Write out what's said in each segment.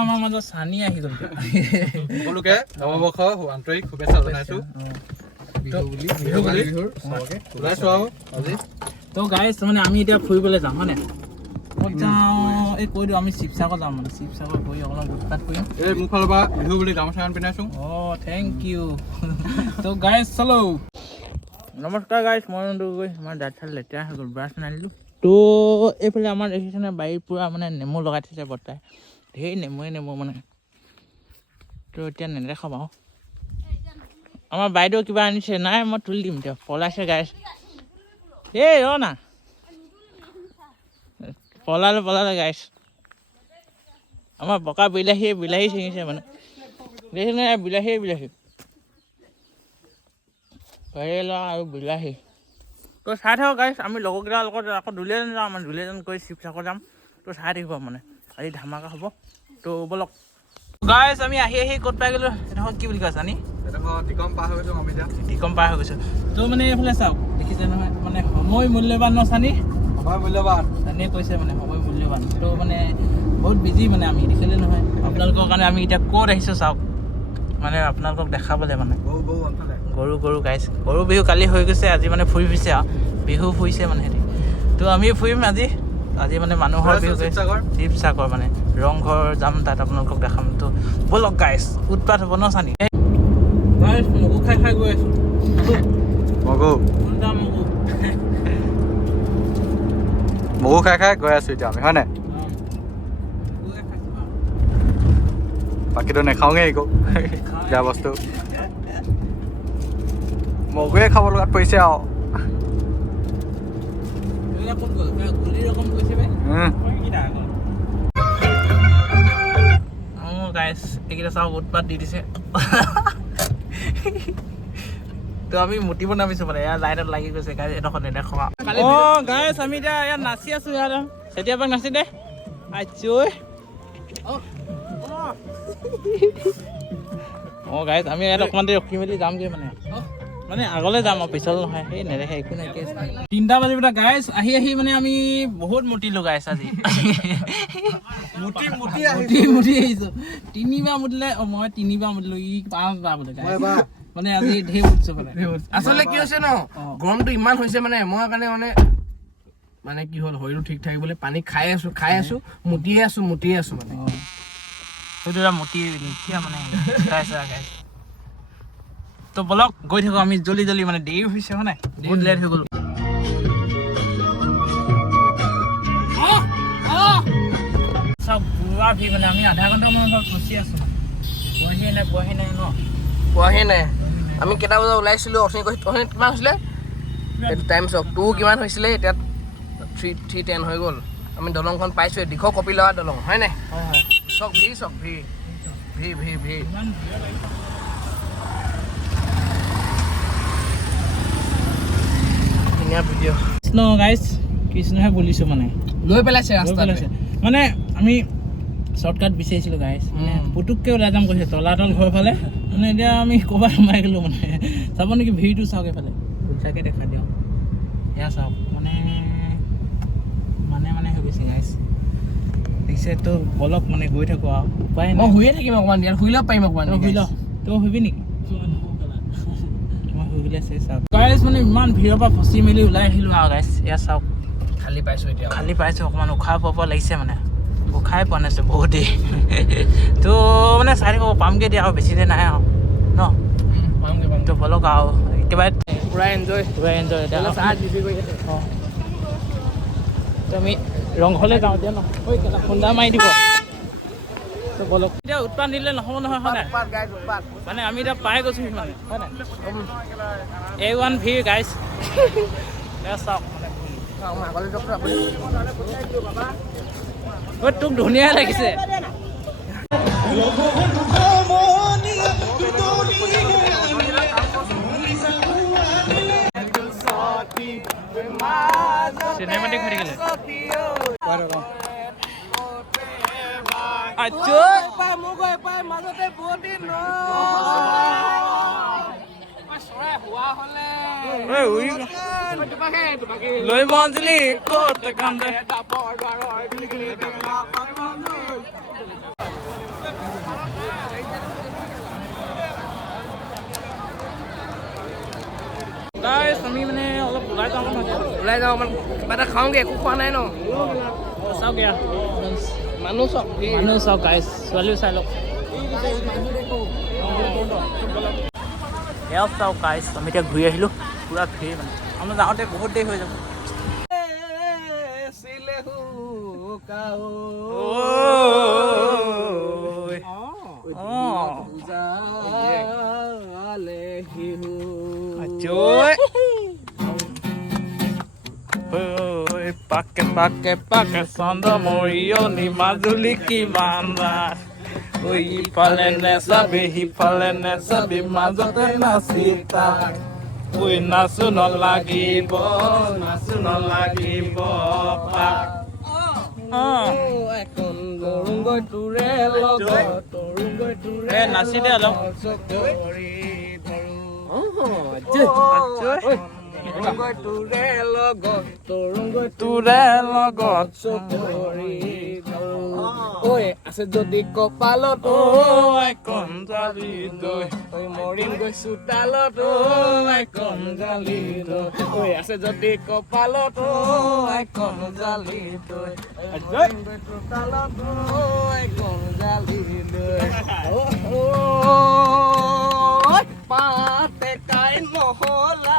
আমাৰ মাজত চানি আহি গ'ল সকলোকে নৱবৰ্ষ আন্তৰিক শুভেচ্ছা জনাইছো তো গাইছ মানে আমি এতিয়া ফুৰিবলৈ যাম হয় নাই ক'ত যাওঁ এই কৈ দিওঁ আমি শিৱসাগৰ যাম মানে শিৱসাগৰ গৈ অলপ উৎপাত কৰিম এই মোৰ ফালৰ পৰা বিহু বুলি গামোচা পিন্ধাইছোঁ থেংক ইউ তো গাইছ চলো নমস্কাৰ গাইছ মই গৈ আমাৰ দাঁত চাল লেতেৰা হৈ গ'ল ব্ৰাছ নানিলোঁ তো এইফালে আমাৰ দেখিছেনে বাৰীৰ পূৰা মানে নেমু লগাই থৈছে বৰ্তাই ঢেৰ নেমু মানে তো এতিয়া নেদেখাম আৰু আমাৰ বাইদেউ কিবা আনিছে নাই মই তুলি দিম এতিয়া পলাইছে গাইছ এই ৰ না পলালে গাইছ আমাৰ বকা বিলাহী ছিঙিছে মানে দেখিছেনে বিলাহী কেৰেলা আৰু বিলাহী তো চাই থাকক গাইছ আমি লগৰকেইটাৰ লগত আকৌ দুলীয়াজান যাম মানে দুলীয়াজান গৈ শিৱসাগৰ যাম তো চাই থাকিব মানে আজি ধামাকা হ'ব তো বলক গাইছ আমি আহি ক'ত পাই গ'লোঁ সেইডোখৰ কি বুলি কয় জানি টিকম পাৰ হৈ গৈছোঁ তো মানে এইফালে চাওক দেখিছে নহয় মানে সময় মূল্যৱান ন চানি চানিয়ে কৈছে মানে সময় মূল্যৱান তো মানে বহুত বিজি মানে আমি দেখিলে নহয় আপোনালোকৰ কাৰণে আমি এতিয়া ক'ত আহিছোঁ চাওক মানে আপোনালোকক দেখাবলৈ মানে গৰু গাইছ গৰু বিহু কালি হৈ গৈছে আজি মানে ফুৰি ফুৰিছে আৰু বিহু ফুৰিছে মানে সিহঁতি তো আমি ফুৰিম আজি মানে মানুহৰ বিহু শিৱসাগৰ মানে ৰংঘৰ যাম তাত আপোনালোকক দেখাম তো ব'লক গাইছ উৎপাত হ'ব ন চানি গাইছ মগু খাই গৈ আছোঁ মগু খাই গৈ আছোঁ এতিয়া আমি হয় নাই বাকীটো নাখাওঁগৈ একো বেয়া বস্তু মগুৱে খাব লগাত পৰিছে আৰু গাইছ এইকেইটা চাওক উৎপাত দি দিছে তো আমি মুতিব নামিছোঁ মানে ইয়াৰ লাইনত লাগি গৈছে গাইছ এডোখৰ নেদেখোঁ গাইছ আমি এতিয়া ইয়াত নাচি আছোঁ ইয়াত কেতিয়াবা নাচি দে গাইছ আমি ইয়াত অকণমান দেৰি ৰখি মেলি যামগৈ মানে আগলৈ যাম আৰু পিছলৈ নহয় সেই নেদেখে একো নাই 3টা বাজিব গাইছ আহি মানে আমি বহুত মুতিলোঁ গাইছ আজি মুতি আহিছোঁ 3বাৰ মুতিলে মই 3বাৰ মুতিলোঁ 5বাৰ বোলে মানে আজি ঢেৰ মুতিছোঁ আচলতে কি হৈছে ন গৰমটো ইমান হৈছে মানে মই কাৰণে মানে কি হ'ল শৰীৰটো ঠিক থাকিবলৈ পানী খাই আছোঁ মুতিয়ে আছোঁ মানে সেইটো এটা মুতি লিখীয়া মানে গাইছ তো বলক গৈ থাকোঁ আমি জল্দি মানে দেৰি হৈছে হয় নাই বহুত লেট হৈ গ'লো চব বুঢ়া ভি মানে আমি আধা ঘণ্টামানৰ পৰা ফচি আছোঁ পোৱাহি নাই ন পোৱাহে নাই আমি কেইটা বজাত ওলাইছিলোঁ অথনি কিমান হৈছিলে এইটো টাইম চাওক 2 কিমান হৈছিলে এতিয়া 3:10 হৈ গ'ল আমি দলংখন পাইছোঁ দীঘল কপি লোৱা দলং হয় নাই চক ভিৰ ধুনীয়া ভিডিঅ' কৃষ্ণ গাইছ কৃষ্ণহে বুলিছোঁ মানে লৈ পেলাইছে ৰাস্তাত মানে আমি শ্বৰ্টকাট বিচাৰিছিলোঁ গাইছ মানে পুতুককৈ ওলাই যাম কৈছে তলাতল ঘৰ ফালে মানে এতিয়া আমি ক'ৰবাত সোমাই গ'লোঁ মানে চাব নেকি ভিৰটো চাওক এইফালে পইচাকৈ দেখা দিয়ক এয়া চাওক মানে হৈ গৈছে গাইছ দেখিছে তো বলক মানে গৈ থাকোঁ আৰু উপায় মই শুয়ে থাকিম অকণমান ইয়াত শুই ল'ব পাৰিম অকণমান শুই ল তই শুবি নেকি মই শুই পেলাই চাওক গাইছ মানে ইমান ভিৰৰ পৰা ফচি মেলি ওলাই আহিলোঁ আৰু গাইছ এয়া চাওক খালী পাইছোঁ অকণমান উশাহ পাব লাগিছে মানে উশাই পোৱা নাইছোঁ বহুত দেৰি তো মানে চাই থাকিব পামগৈ দিয়া আৰু বেছি দেৰি নাই আৰু ন তো বলক আৰু একেবাৰে পূৰা এনজয় এতিয়া অঁ তো আমি ৰংঘৰলৈ যাওঁ এতিয়া ন খুন্দা মাৰি দিব তো বলক এতিয়া উৎপাত দিলে নহ'ব নহয় হয় নাই মানে আমি এতিয়া পাই গৈছোঁ মানে হয় নাই A1 ভিৰ গাইছ চাওক তোক ধুনীয়া লাগিছে চিনেমাটিক হৈ থাকিলে আচ্ছা লৈ মঞ্জলি ক'ত কান্দে গাইছ আমি মানে অলপ ওলাই যাওঁ মানে কিবা এটা খাওঁগে একো খোৱা নাই ন চাওক এয়া মানুহ চব মানুহ চাওক গাইছ ছোৱালীও চাই লওক এয়া চাওক গাইছ আমি এতিয়া ঘূৰি আহিলোঁ পুৰা ভিৰ মানে আমাৰ যাওঁতে বহুত দেৰি হৈ যাব পাকে পাকে পাকে চন্দ্ৰ মৰিয়নি মাজুলী কিমান ৰাস ঐ ইফালে নেচাবি সিফালে নেচাবি মাজতে নাচি তাক ঐ নাচো নালাগিব পাক নাচি দে অলপ তোৰে লগত আছে যদি কপালত কঞ্জালি দৈ মৰিম গৈছো তালত কঞ্জালি দৈ আছে যদি কপালত কঞ্জালি দৈ তালত কঞ্জালি দৈ পাতে কাই নহলা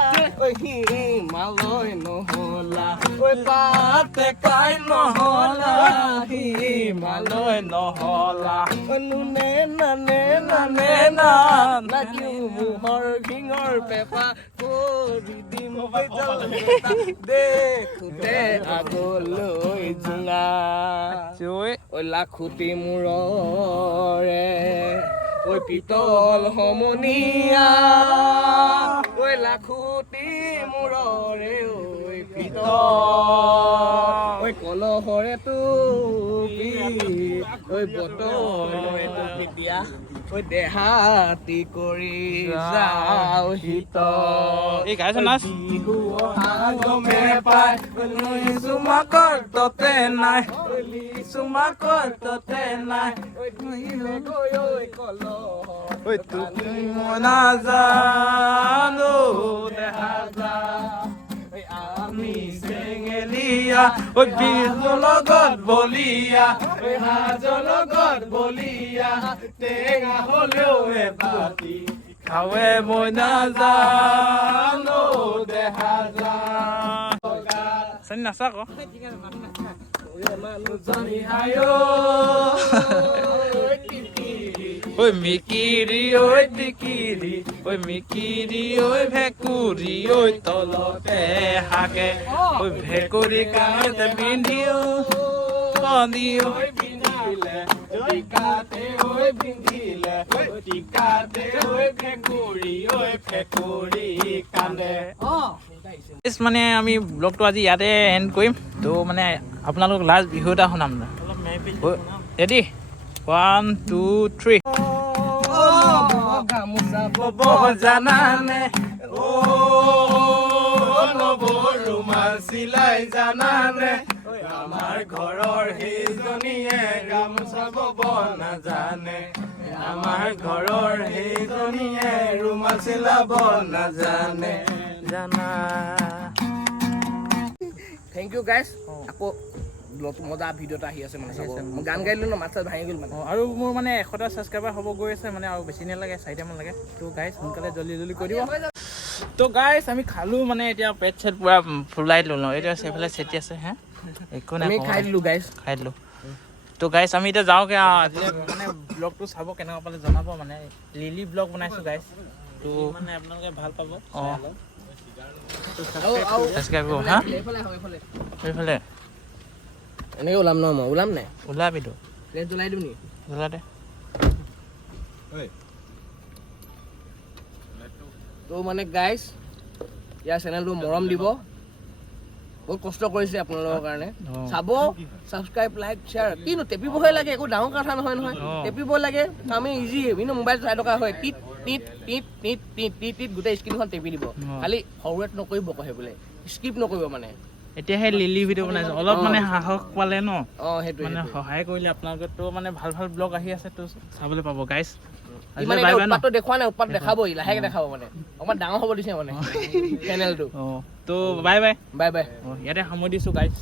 হিমালয় নহলা পাতে কাই নহলা হিমালয় নহলা নুনে নানে নানে নাকিও মুহৰ ভিঙৰ পেপা কৰি দিম দেখোতে আগলৈ জোঙা ঐ লাখুটি মূৰৰে ঐ পিতল সমনীয়া ঐ লাখুটি মূৰৰে ঐ পিতল ঐ কলহৰে টুপি ঐ বটলৰে টুপি দিয়া ঐ দেহাতি কৰি যাওঁ হিত এই গাইছ নাচ বিহু অহা গমে পাই চুমাকৰ ততে নাই চুমাকৰ ততে নাই গৈ ঐ কলহ ঐ তুমি মই নাজানো দেখা যা আমি চেঙেলীয়া ঐ বিজু লগত বলিয়া ঐ হাজৰ লগত বলিয়া টেঙা হ'লেও এবাতি খাৱে মই নাজানো দেখা যা চানি নাচা আকৌ মানুহজনী আয়ো ঐ মিকিৰি ঐ টিকিৰি ঐ মিকিৰি ঐ ভেকুৰি ঐ তলতে হাকে ঐ ভেকুৰি কাণতে পিন্ধিও কন্দি ঐ পিন্ধিলে টিকাতে ঐ পিন্ধিলে টিকাতে ঐ ভেকুৰি কান্দে মানে আমি ব্লগটো আজি ইয়াতে এণ্ড কৰিম তো মানে আপোনালোকক লাষ্ট বিহু এটা শুনাম ৰেডি 1 2 3 গামোচা বব জানানে ও নব ৰুমাল চিলাই জানানে আমাৰ ঘৰৰ সেইজনীয়ে গামোচা বব নাজানে আমাৰ ঘৰৰ সেইজনীয়ে ৰুমাল চিলাব নাজানে জানা থেংক ইউ গাইজ আকৌ মজা ভিডিঅ' এটা আহি আছে মানে মই গান গাই দিলোঁ ন মাত চাত ভাঙি গ'ল মানে আৰু মোৰ মানে 100টা ছাবস্ক্ৰাইবাৰ হ'ব গৈ আছে মানে আৰু বেছি নালাগে 4টামান লাগে তো গাইজ সোনকালে জল্দি কৰি দিব তো গাইজ আমি খালোঁ মানে এতিয়া পেট চেট পূৰা ফুলাই দিলোঁ ন এতিয়া সেইফালে চেটি আছে হে একো নাই আমি খাই দিলোঁ গাইজ খাই দিলোঁ তো গাইজ আমি এতিয়া যাওঁগৈ আজি মানে ব্লগটো চাব কেনেকুৱা পালে জনাব মানে লিলি ব্লগ বনাইছোঁ গাইজ তো মানে আপোনালোকে ভাল পাব অঁ ছাবস্ক্ৰাইব কৰিব হা এইফালে এনেকৈ ওলাম ন মই ওলাম নাই ওলাবিতো প্লেট জ্বলাই দিওঁ নি ওলা দে তো মানে গাইজ ইয়াৰ চেনেলটো মৰম দিব বহুত কষ্ট কৰিছে আপোনালোকৰ কাৰণে চাব ছাবস্ক্ৰাইব লাইক শ্বেয়াৰ কিনো টেপিবহে লাগে একো ডাঙৰ কথা নহয় টেপিব লাগে আমি ইজি মোবাইল চাই থকা হয় টিট টিট টিট টিট টিট টিট গোটেই স্ক্ৰীণখন টিপি দিব খালি ফৰৱাৰ্ড নকৰিব কহে বোলে স্কিপ নকৰিব মানে এতিয়াহে লিলি ভিডিঅ' বনাইছে অলপ মানে সাহস পালে ন সেইটো মানে সহায় কৰিলে আপোনালোকে তো মানে ভাল ভাল ব্লগ আহি আছে তো চাবলৈ পাব গাইছ মানে উৎপাতটো দেখুৱা নাই উৎপাত দেখাবই লাহেকে দেখাব মানে অকণমান ডাঙৰ হ'ব দিছে মানে চেনেলটো তো বাই বাই বাই বাই ইয়াতে সামৰি দিছোঁ গাইছ